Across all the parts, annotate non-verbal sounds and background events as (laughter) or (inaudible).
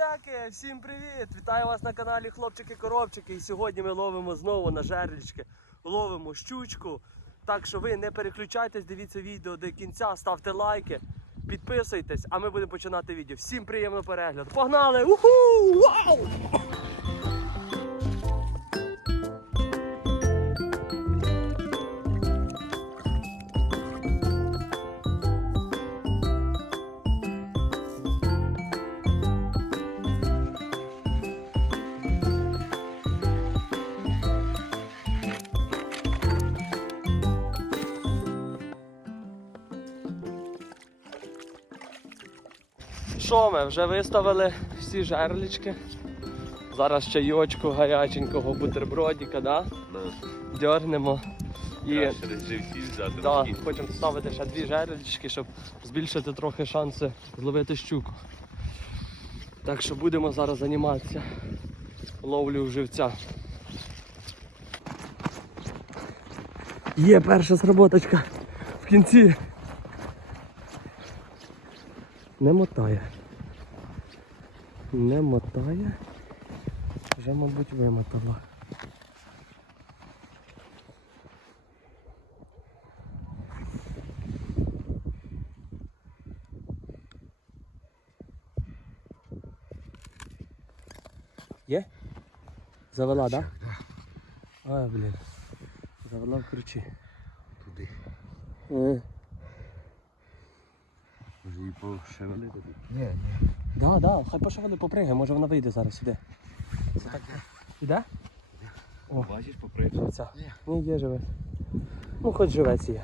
Друзяки, всім привіт! Вітаю вас на каналі Хлопчики-Коробчики. І сьогодні ми ловимо знову на жерлічки, ловимо щучку. Так що ви не переключайтесь, дивіться відео до кінця, ставте лайки, підписуйтесь, а ми будемо починати відео. Всім приємного перегляду. Погнали! Уху! Вау! Що ми? Вже виставили всі жерлічки. Зараз чайочку гаряченького бутербродика, да? Дьорнемо. І да, хочемо ставити ще дві жерлічки, щоб збільшити трохи шанси зловити щуку. Так що будемо зараз займатися ловлею живця. Є перша сработочка в кінці. Не мотає. Не мотає. Вже, мабуть, вимотала. Є? Завела, так? Да? А, блін. Завела в ключі. Туди. Е. Може її пошевелити тут? Ні, ні. Да, да, хай пошевели попригай, може вона вийде зараз сюди. Іде? О. Бачиш, попри. Живця. Є. Є живець. Ну, хоч живець є.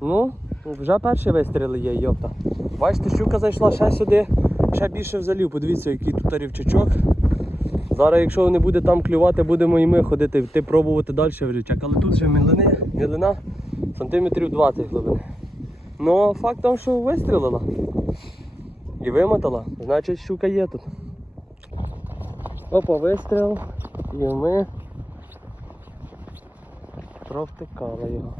Ну, вже перші вистріли є, йопта. Бачите, щука зайшла ще сюди, ще більше в залів. Подивіться, який тут рівчачок. Зараз, якщо не буде там клювати, будемо і ми ходити, йти пробувати далі в рівчак. Але тут вже мілини, мілина сантиметрів 20 глибини. Ну, факт тому, що вистрілила. І вимотала, значить щука є тут. Опа, вистріл. І ми провтикали його.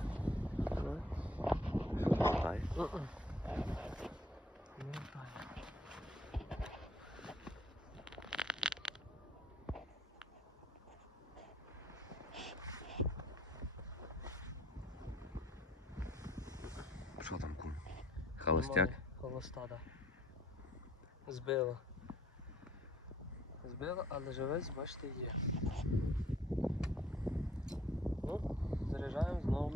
Що там кум? Холостяк? Холоста, да. Збила. Збила, але живець, бачите, є. Ну, заряджаємо знову.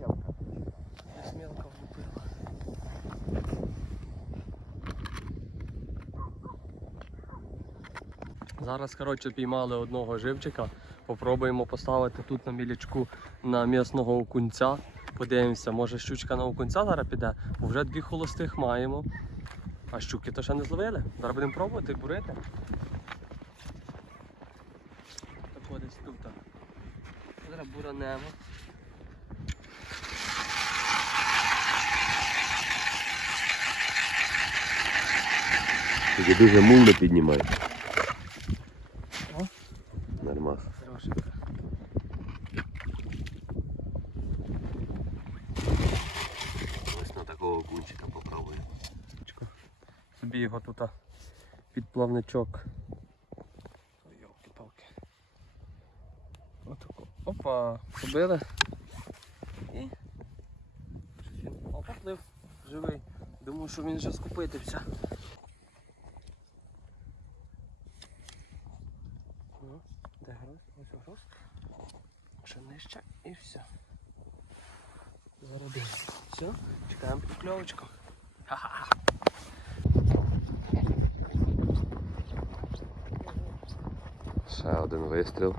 Десь мілка влупила. Зараз, коротше, піймали одного живчика. Попробуємо поставити тут на мілячку на м'ясного окунця. Подивимося, може щучка на окунця зараз піде, бо вже дві холостих маємо. А щуки то ще не зловили. Зараз будемо пробувати бурити. Так десь тут. Зараз буранемо. Тільки дуже мул не піднімає. О. Нормас. Трошечки. Ось на такого кунчика попробую. Чекай. Собі його тут а, під плавничок. Йолки-палки. Отако. Опа, побили. І. Опаплив. Живий. Думаю, що він вже скупитився. Де груз? Ось груз. Ще нижче і все. Зародився. Все, чекаємо покльовочку. Ха-ха. один вистріл.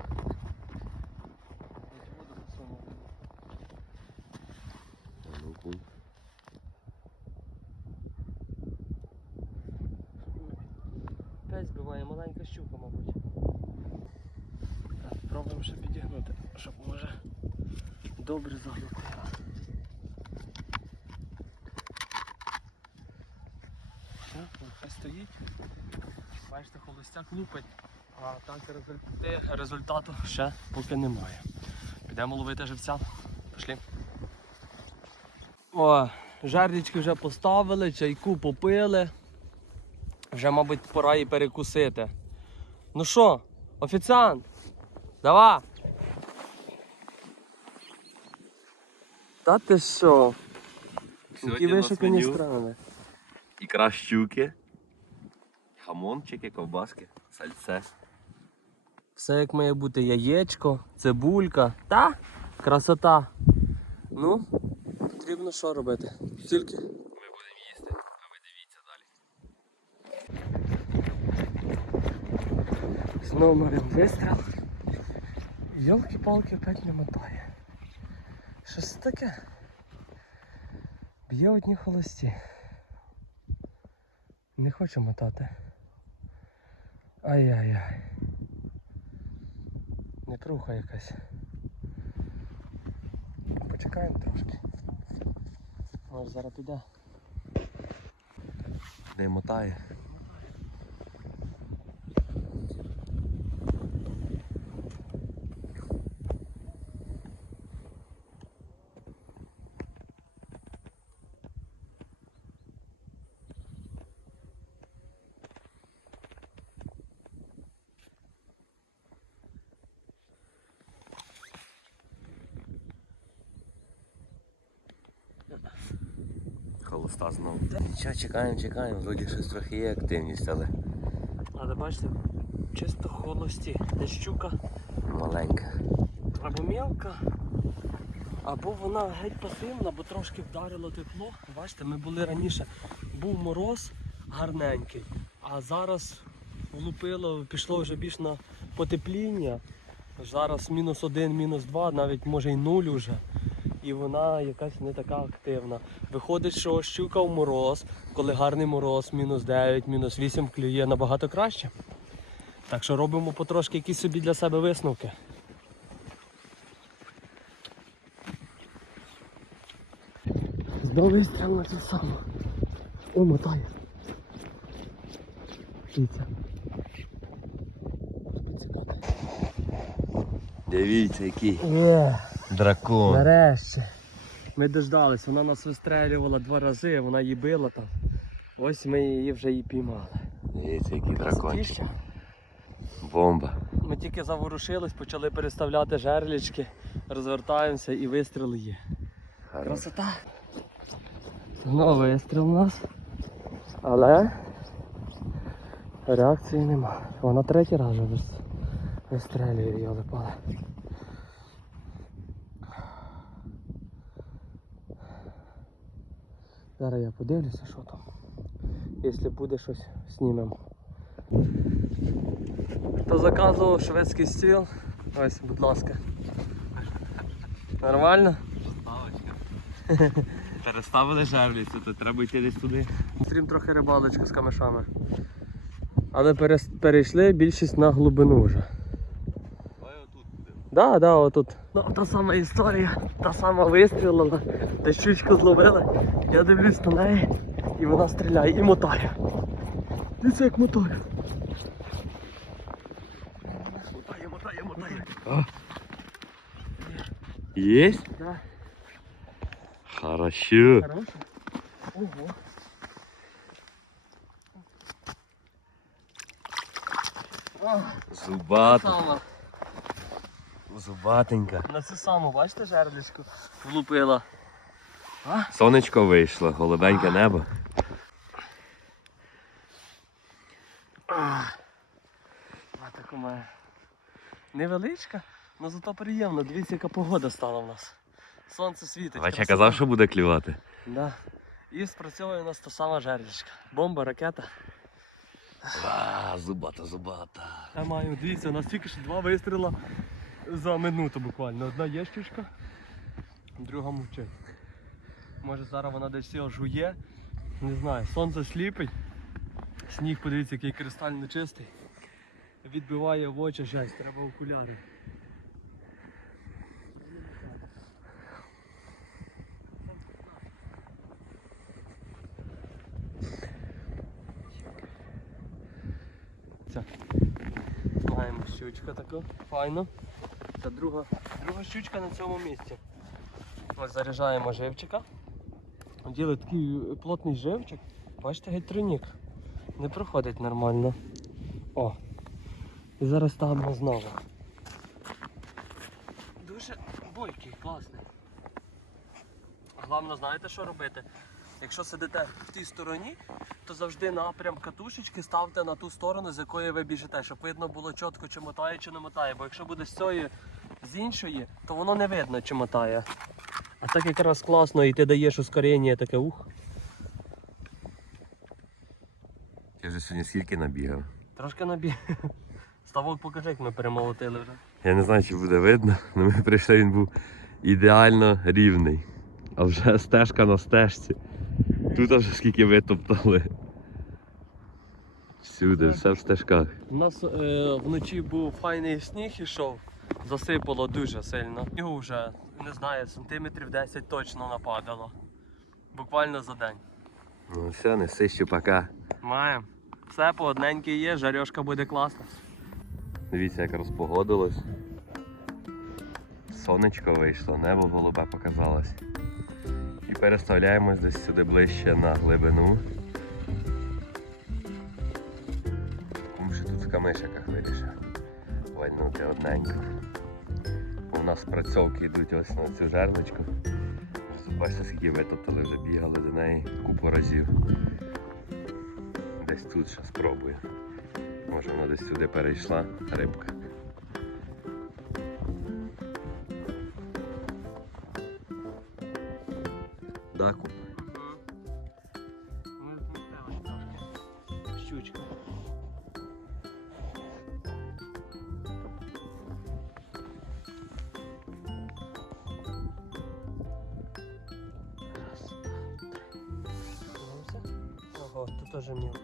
П'ять збиває, маленька щука, мабуть. Так, ще підігнути, щоб може добре заглянути. Хай стоїть. Бачите, холостяк лупить а так результату ще поки немає. Підемо ловити живця. Пішли. О, жерлічки вже поставили, чайку попили. Вже, мабуть, пора і перекусити. Ну що, офіціант? Давай. Та ти що? Які меню. страни. Ікра щуки, хамончики, ковбаски, сальце. Все як має бути яєчко, цибулька. Та? Красота. Ну, потрібно що робити? Тільки. Ми будемо їсти, а ви дивіться далі. З номером вистріл. Йолки-палки опять не мотає. Що це таке? Б'є одні холості. Не хочу мотати. Ай-яй-яй. Непруха якась. Почекаємо трошки. Може зараз піде. Не мотає. Нічого, чекаємо, чекаємо. Вроді щось трохи є активність, але Але бачите, чисто холості. Де щука маленька. або мелка, або вона геть пасивна, бо трошки вдарило тепло. Бачите, ми були раніше, був мороз гарненький, а зараз влупило, пішло вже більш на потепління. Зараз мінус один, мінус два, навіть може й нуль уже. І вона якась не така активна. Виходить, що щука в мороз, коли гарний мороз, мінус 9, мінус 8 клює набагато краще. Так що робимо потрошки якісь собі для себе висновки. Знову вистріл на цю саму. О, мотає. Дивіться. Дивіться, який Є, дракон. нарешті. Ми дождались, вона нас вистрелювала два рази, вона її била там. Ось ми її вже і піймали. Дивіться, який дракончик. Бомба. Ми тільки заворушились, почали переставляти жерлічки, розвертаємося і вистріл є. Хорош. Красота. Знову вистріл у нас. Але реакції нема. Вона третій раз вже вис- вистрелює йоли пале. Зараз я подивлюся, що там. Якщо буде щось, знімемо. Хто заказував шведський стіл? Ось, будь ласка. Нормально? Ставочка. (laughs) Переставили жерлицю, то треба йти десь туди. Стрім трохи рибалочку з камешами. Але перейшли більшість на глибину вже. Да, да, отут. Ну, та сама історія, та сама вистрілила, де щучку зловили. Я дивлюсь на неї і вона стріляє і мотає. Дивіться як мотає. Мотає, мотає, мотає. Єсть? Да, Хорошо. хороше. Ого. Зубата. Зубатенька. На цю саму, бачите, жерлічку влупила. А? Сонечко вийшло, голубеньке небо. А таку має. Невеличка, але зато приємно. Дивіться, яка погода стала в нас. Сонце світить. Бач, я казав, що буде клювати. Да. І спрацьовує у нас та сама жерлічка. Бомба, ракета. А, зубата, зубата. Я маю, дивіться, у нас тільки що два вистріла за минуту буквально. Одна є щучка, друга мовчить. Може зараз вона десь його жує. Не знаю, сонце сліпить. Сніг, подивіться, який кристально чистий. відбиває в очі жесть, треба окуляри. Маємо щучка таку, файно. Це друга, друга щучка на цьому місці. Ось заряджаємо живчика. Діли такий плотний живчик. Бачите, геть тройник. Не проходить нормально. О. І зараз ставимо знову. Дуже бойкий, класний. Головне, знаєте, що робити? Якщо сидите в тій стороні, то завжди напрям катушечки ставте на ту сторону, з якої ви біжите, щоб видно було чітко, чи мотає, чи не мотає. Бо якщо буде з цієї, з іншої, то воно не видно, чи мотає. А так якраз класно, і ти даєш ускорення таке ух. Я вже сьогодні скільки набігав. Трошки набіг. (laughs) Ставок покажи, як ми перемолотили вже. Я не знаю, чи буде видно, (laughs) але ми прийшли, він був ідеально рівний. А вже стежка на стежці. Тут вже скільки витоптали. Всюди, все в стежках. У нас е, вночі був файний сніг ішов, засипало дуже сильно. Снігу вже, не знаю, сантиметрів 10 точно нападало. Буквально за день. Ну все, неси щупака. Маємо. Все по одненьке є, жарьошка буде класна. Дивіться, як розпогодилось. Сонечко вийшло, небо голубе показалось. Переставляємось десь сюди ближче на глибину. Тому що тут в камишиках вирішив вальнути одненько. У нас працьовки йдуть ось на цю жерличку. Бачите, скільки витоптали, вже бігали до неї купу разів. Десь тут ще спробую. Може вона десь сюди перейшла рибка. Ого, тут теж міл.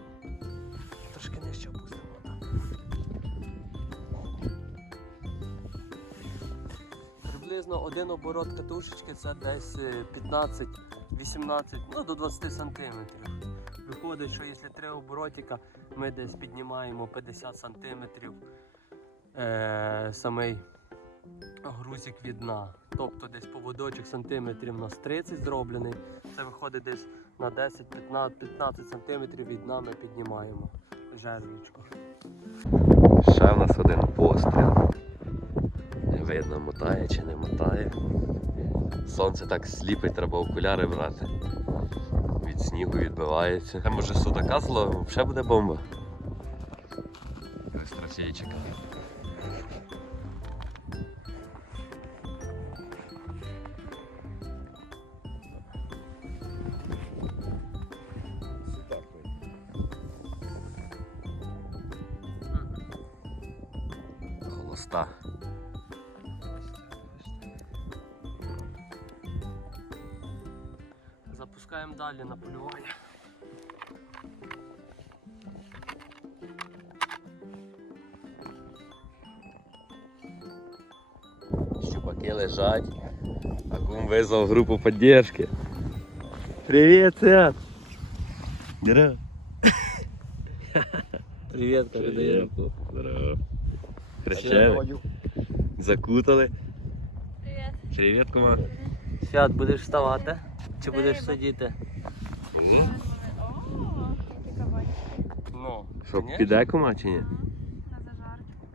Трошки нижче опустимо. Приблизно один оборот катушечки це десь е, 15-18, ну до 20 сантиметрів. Виходить, що якщо три оборотика, ми десь піднімаємо 50 сантиметрів е, самий грузик від дна. Тобто десь поводочок сантиметрів у нас 30 зроблений. Це виходить десь на 10-15 15 сантиметрів від дна ми піднімаємо жерлічку. Ще в нас один постріл. Не видно, мотає чи не мотає. Сонце так сліпить, треба окуляри брати. Від снігу відбивається. Там може судака зловимо, взагалі буде бомба. Ось трофейчик. Запускаємо далі на полювання. Щупаки лежать. А кум визвав групу підтримки. Привіт, Сет! Здорово. (laughs) Привіт, передаємо. Здорово. Хрещали. Закутали. Привет. Привіт, кума. Свят, будеш вставати? Чи будеш сидіти? Ну, Що, конечно. піде кума чи ні? На зажарочку.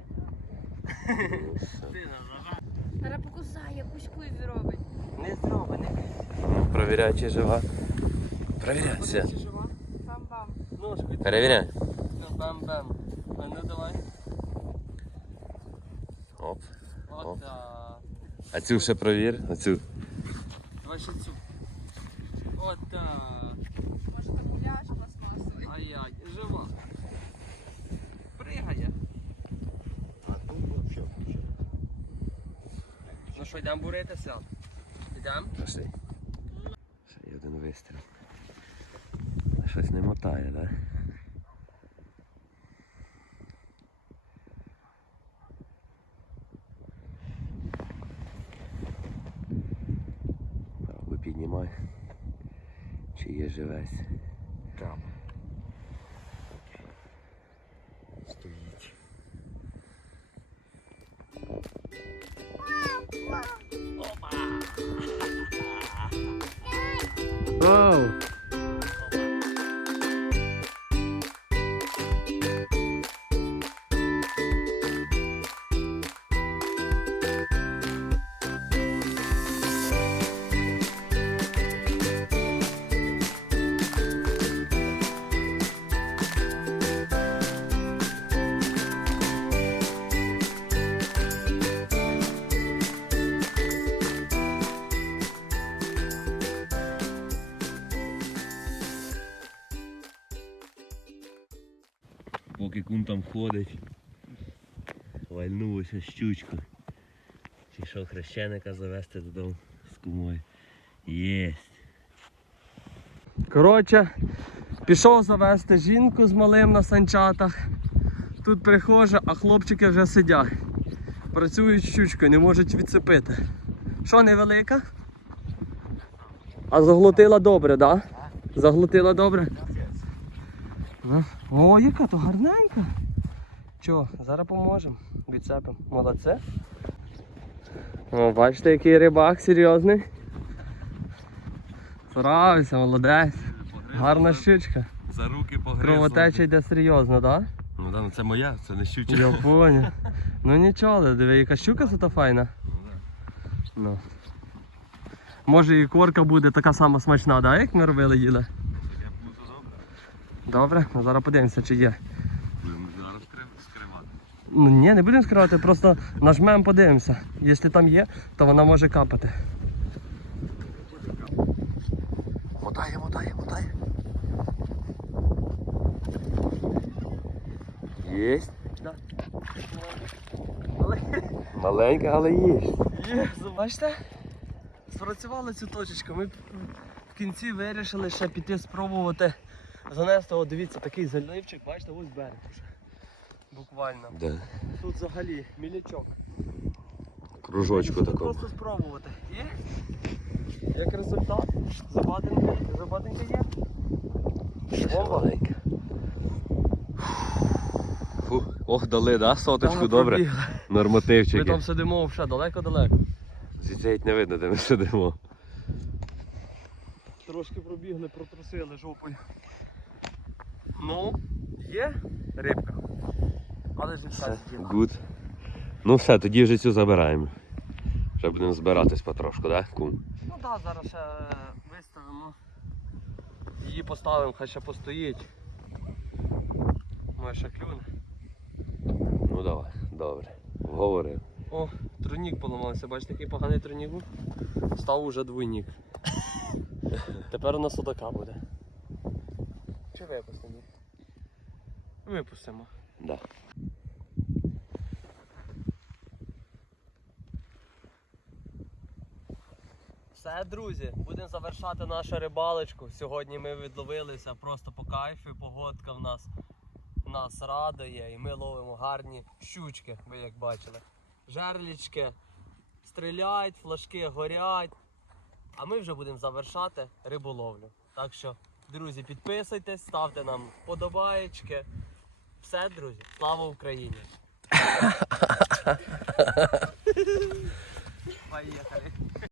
Ти на зага- Зараз покусає, кучку і зробить. Не зроби, не Провіряй, чи жива. Провіряй, жива? Бам-бам. Ножки. Перевіряй. Бам-бам. А ну давай. Оп. Оп. А цю ще провір. Оцю. Давай ще цю. Так. Може там гуляш пластмасовий. Ай-яй, жива. Пригає. А Ну що, йдемо буритися? Йдемо? Пошли. Ще є один вистріл. Щось не мотає, так? Да? піднімай. Чи є живець. Там. Стоїть. Опа! Оу! Поки кум там ходить. Вальнулася щучка. Чи що хрещеника завести додому з кумою. Єсть. Коротше, пішов завести жінку з малим на санчатах. Тут приходжу, а хлопчики вже сидять. Працюють щучкою, не можуть відцепити. Що, невелика? А заглотила добре, так? Да? Заглотила добре? Ну, О, яка то гарненька. Чо, зараз поможемо. Відцепимо. Молодце. О, бачите, який рибак серйозний. Справився, молодець. Гарна щучка. За руки погризла. Кровотеча йде серйозно, так? Ну да, ну це моя, це не щуча. Да? Я поняв. Ну нічого, диви, яка щука зато файна. Ну, да. Ну. Може і корка буде така сама смачна, да, як ми робили їли? Добре. Ну зараз подивимося, чи є. Будемо зараз скривати. Ну ні, не будемо скривати, просто нажмемо, подивимося. Якщо там є, то вона може капати. Мотає, мотає, мотає. Єсть. Да. Маленька, але єсть. Є, бачите? Спрацювали цю точечку. Ми в кінці вирішили ще піти спробувати занести. О, дивіться, такий заливчик, бачите, ось берег вже. Буквально. Да. Тут взагалі мілячок. Кружочку такому. Просто спробувати. І як результат, забатинка, забатинка є. Ще Бомба. Фу. Ох, дали, да, соточку, Та, добре. пробігли. Ми Нормативчики. там сидимо вже далеко-далеко. Звідси геть не видно, де ми сидимо. Трошки пробігли, протрусили жопою. Ну, є рибка. Але ж Все, гуд. Ну все, тоді вже цю забираємо. Вже будемо збиратись потрошку, да, кум? Ну так, да, зараз ще виставимо. Її поставимо, хай ще постоїть. Може ще клюне. Ну давай, добре. Вговорив. О, тройнік поламався, бачите, який поганий тройнік був. Став уже двойник. (laughs) Тепер у нас судака буде. Чи випустимо? Випустимо. Да. Все, друзі, будемо завершати нашу рибалочку. Сьогодні ми відловилися просто по кайфу. Погодка в нас нас радує і ми ловимо гарні щучки, ви як бачили. Жерлічки стріляють, флажки горять. А ми вже будемо завершати риболовлю. Так що, друзі, підписуйтесь, ставте нам вподобаєчки. Все, друзі, слава Україні! (laughs) Поїхали!